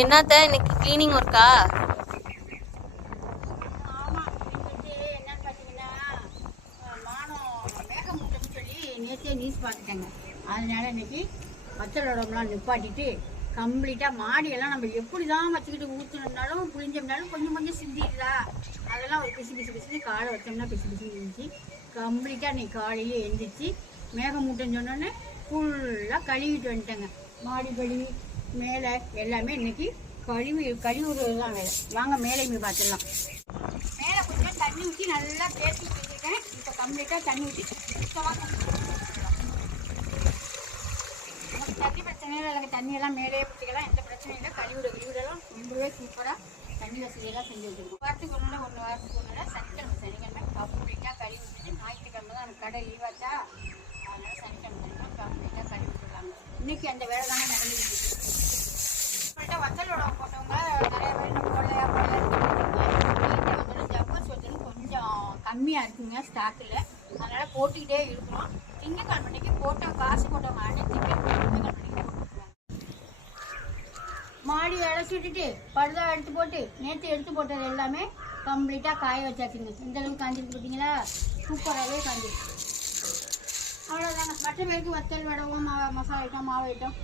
என்னத்த இன்னைக்கு கிளீனிங் ஒர்க்கா? ஆமாம், இன்னைக்கு என்னன்னு பார்த்தீங்கன்னா மேகமூட்டம்னு சொல்லி நேற்றே நியூஸ் பார்த்துட்டேங்க. அதனால இன்னைக்கு வத்தலோடம்லாம் நிப்பாட்டிட்டு கம்ப்ளீட்டாக மாடியெல்லாம் நம்ம எப்படி தான் வச்சுக்கிட்டு ஊற்றினோம்னாலும் புளிஞ்சோம்னாலும் கொஞ்சம் கொஞ்சம் சிந்திடுதா, அதெல்லாம் ஒரு பிசு பிசு பிசுன்னு காலை வச்சோம்னா பிசு பிசு இருந்துச்சு. கம்ப்ளீட்டாக இன்னைக்கு காலையிலே எழுந்திரிச்சு மேகமூட்டம் சொன்னோன்னே ஃபுல்லாக கழுவிட்டு வந்துட்டேங்க. மாடி கழுவி மேலே எல்லாமே இன்னைக்கு கழுவுறது தான் வேலை. வாங்க மேலே போய் பார்த்துடலாம். மேலே கொஞ்சம் தண்ணி ஊற்றி நல்லா பேசி வச்சுருக்கேன். இப்போ கம்ப்ளீட்டாக தண்ணி ஊற்றி நமக்கு தண்ணி பிரச்சனையில் எனக்கு தண்ணியெல்லாம் மேலே பிடிச்சிக்கலாம், எந்த பிரச்சனையும் இல்லை. கழிவுடெல்லாம் ரொம்பவே சூப்பராக தண்ணி வசதியெல்லாம் செஞ்சு வச்சுருக்கோம். வாரத்துக்கு ஒன்று வாரத்துக்கு ஒன்று சனிக்கிழமை கம்ப்ளீட்டாக கழுவி விட்டுட்டு, ஞாயிற்றுக்கிழமை தான் எனக்கு கடை லீவாச்சா, அதனால் சனிக்கிழமை கம்ப்ளீட்டாக கழுவி விட்டுருக்காங்க. இன்றைக்கி அந்த வேலை தானே நடந்துக்கிட்டு இருக்கு. வத்தலோட போட்டவங்க நிறைய பேர் நம்ம ஜப்பர்ஸ் வத்தலும் கொஞ்சம் கம்மியாக இருக்குங்க ஸ்டாக்கில், அதனால் போட்டுக்கிட்டே இருக்கிறோம். திங்கக்கிழமைக்கு காசு போட்டவங்க அனைத்துமே திங்கக்கிழமைக்கு போட்டுருக்காங்க. மாடி இழைச்சி விட்டுட்டு படுதா எடுத்து போட்டு நேற்று எடுத்து போட்டது எல்லாமே கம்ப்ளீட்டாக காய வச்சாச்சுங்க. இந்த அளவுக்கு காஞ்சிருக்கு பார்த்தீங்களா, சூப்பராகவே காஞ்சிருக்கு. அவ்வளோதாங்க. மற்ற பேருக்கு வத்தல் வடவும் மசாலா ஐட்டம் மாவு ஐட்டம்